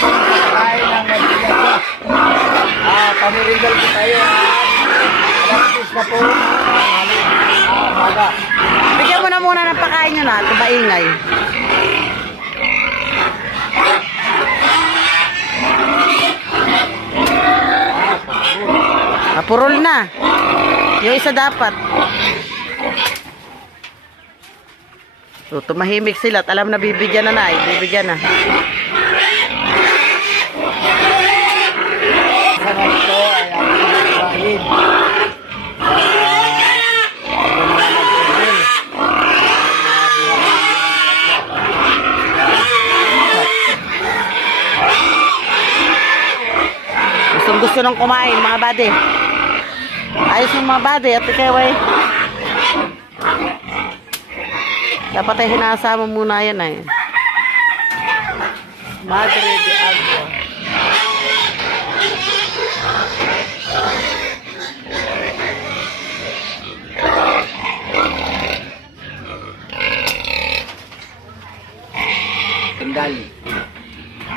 po ang pagkain ng mabigat. Pamirindal po tayo at alas 10 na po. Maga. Bigyan mo na muna ng pakain nyo na. Ito maingay. Purol na. Yung isa dapat. So, tumahimik sila at alam na bibigyan na bibigyan na. Sa ito ay ang bahid. Gusto nang kumain mga bade. Ayos yung mga bade at ikaw ay dapat ay hinasama muna yan ay. Madre de Agua. Sandali.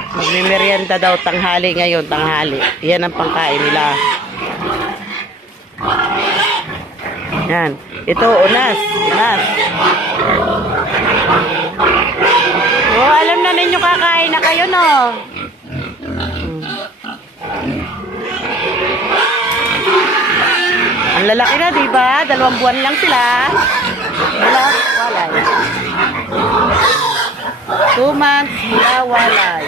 Magmimerienda daw tanghali ngayon, tanghali. Yan ang pangkain nila. Yan. Ito, unas. Unas. Oh, alam na ninyo kakain na kayo, no? Ang lalaki na, diba? 2 buwan lang sila. Walay. 2 months, walay.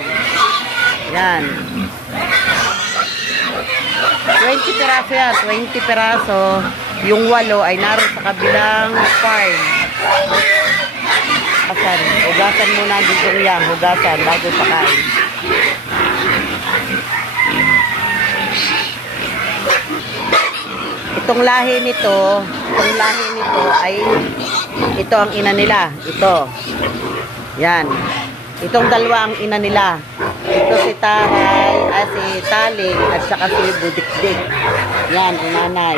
Yan. 20 piraso yan. 20 piraso. Yung 8 ay naroon sa kabilang farm. Hugasan muna dito yan. Hugasan bago pakain. Itong lahi nito ay ito ang ina nila. Ito. Yan. Itong dalawa ang ina nila. Ito si Taray, si Taling, at saka si Budikdik. Yan, ang nanay.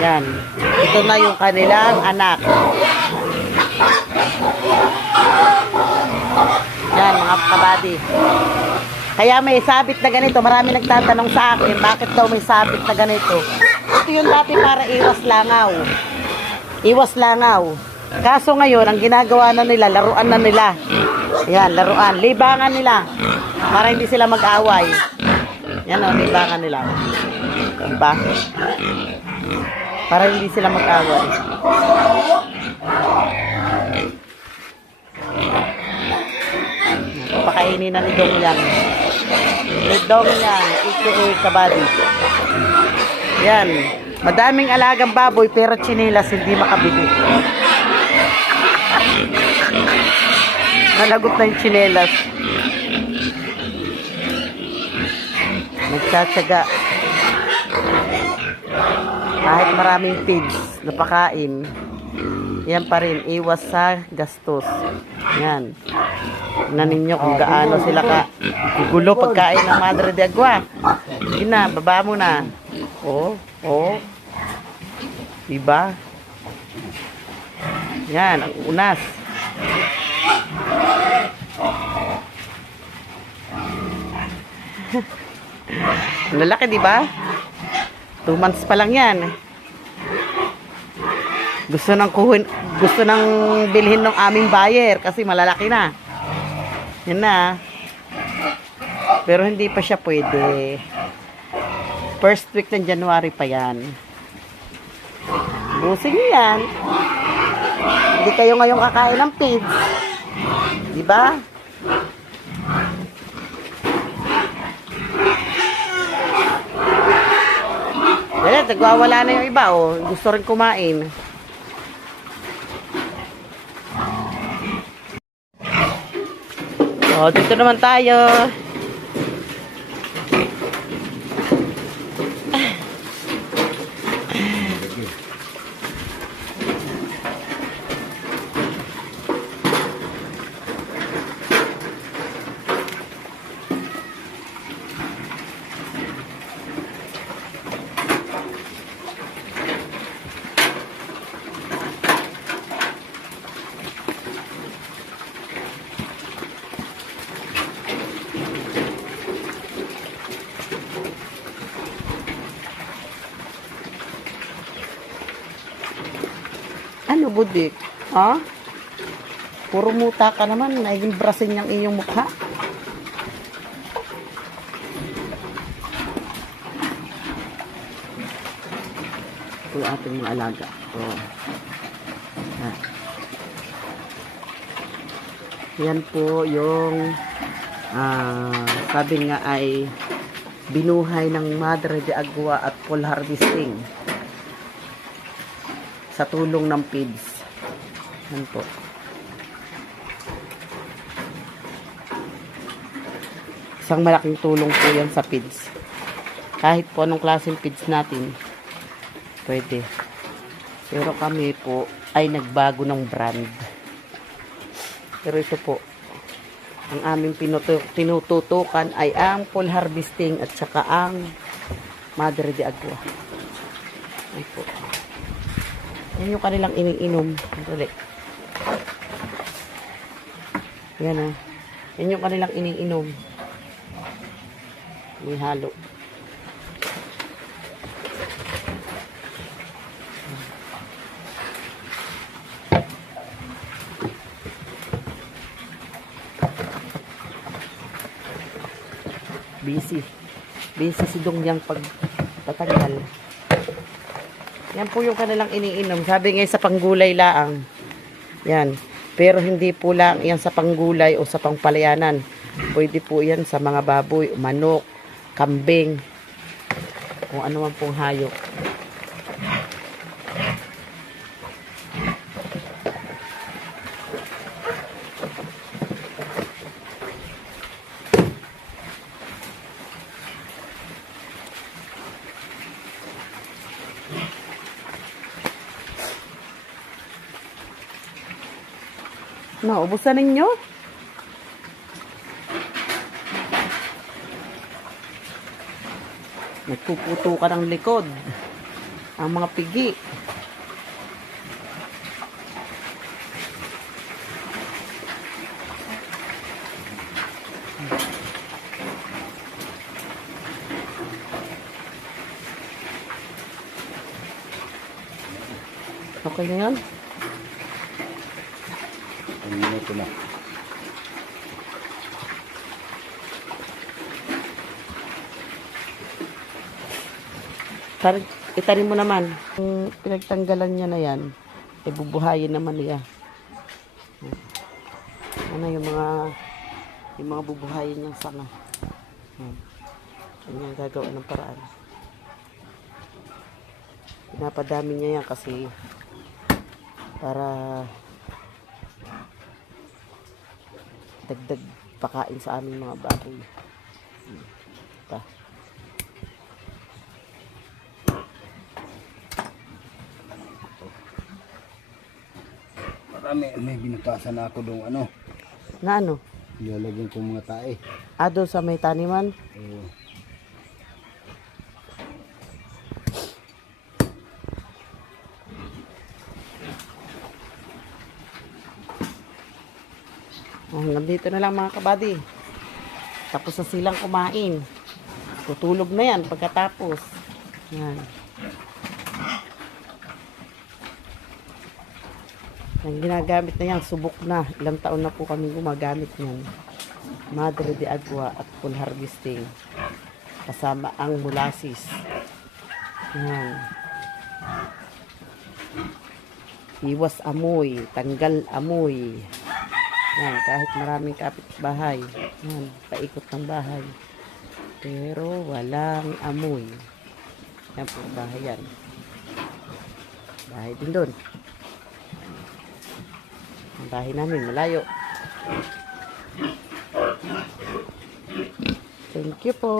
Yan. Ito na yung kanilang anak. Yan, mga kabady. Kaya may sabit na ganito. Marami nagtatanong sa akin, bakit daw may sabit na ganito? Ito yung dati para iwas langaw. Iwas langaw. Kaso ngayon, ang ginagawa na nila, laruan na nila. Yan, laruan. Libangan nila. Para hindi sila mag-away. Yan o, libangan nila. Diba? Para hindi sila mag-away. Pakainin na ni Dong yan. Ni Dong yan, aka kabady. Yan. Madaming alagang baboy pero tsinelas hindi makabili. Nalagot na yung tsinelas. Nagtsatsaga. Kahit maraming feeds na pakain, yan pa rin, iwas sa gastos. Yan. Na ninyo kung gaano sila gulo pagkain ng Madre de Agua. Sige na, baba mo na. Oh. Diba? Yan, ang unas. Lalaki, diba? 2 months pa lang yan. Gusto nang bilhin ng aming buyer kasi malalaki na. Yan na. Pero hindi pa siya pwede. First week ng January pa yan. Busin niyo yan. Hindi kayo ngayon kakain ng pigs. Diba? Dali, nagwawala na yung iba, oh. Gusto rin kumain. Oh, dito naman tayo. Ano, budik? Ha? Puro muta ka naman. Naging brasin niyang iyong mukha. Ito yung ating mga alaga. Oh. Ha. Yan po yung sabi nga ay binuhay ng Madre de Agua at full harvesting sa tulong ng PIDS. Yan po. Isang malaking tulong po yan sa PIDS. Kahit po anong klaseng PIDS natin, pwede. Pero kami po ay nagbago ng brand. Pero ito po, ang aming tinututukan ay ang full harvesting at saka ang Madre de Agua. Ay po. Yan yung kanilang iniinom. Dali. Yan o. Yan yung kanilang iniinom. May halo. Busy. Busy si Dongyang pagtatanggal. Yan po yung kanilang iniinom. Sabi nga sa panggulay laang. Yan. Pero hindi po lang yan sa panggulay o sa pangpalayanan. Pwede po yan sa mga baboy, manok, kambing, kung ano man pong hayop. Naubusan ninyo? Nagpuputo ka ng likod. Ang mga pigi. Okay na yan? Ang minuto na. Itanim mo naman. Kung pinagtanggalan niya na yan, ibubuhayin naman niya. Ano yung mga bubuhayin niyang sanga. Ano yung gagawin ng paraan. Pinapadami niya yan kasi para dagdag pakain sa aming mga baboy. Ito. May binutasan na ako doon ano. Na ano? Ilalagyan ko mga tae. Doon sa may taniman? Hanggang dito na lang mga kabady. Tapos na silang kumain. Tutulog na yan pagkatapos. Yan. Ang ginagamit na yan, subok na. Ilang taon na po kami gumagamit yan. Madre de Agua at full harvesting. Kasama ang molasses. Yan. Iwas amoy, tanggal amoy. Yan, kahit maraming kapitbahay. Yan, paikot ng bahay. Pero walang amoy. Yan po, bahay yan. Bahay din doon. Ang bahay namin, malayo. Thank you po.